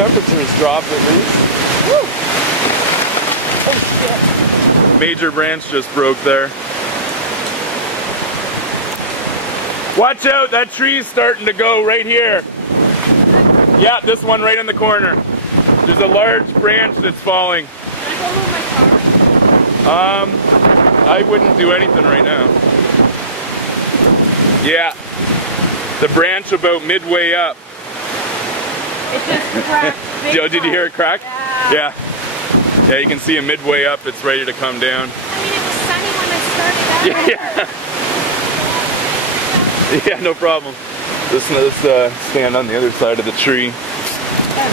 temperatures dropped at least. Woo. Oh shit. Major branch just broke there. Watch out, that tree's starting to go right here. Yeah, this one right in the corner. There's a large branch that's falling. Can I go move my car? I wouldn't do anything right now. Yeah, the branch about midway up. It just cracked. Did you hear it crack? Yeah. Yeah. Yeah, you can see a midway up, it's ready to come down. I mean, it was sunny when I started out. Yeah, no problem. Let's stand on the other side of the tree. Yeah.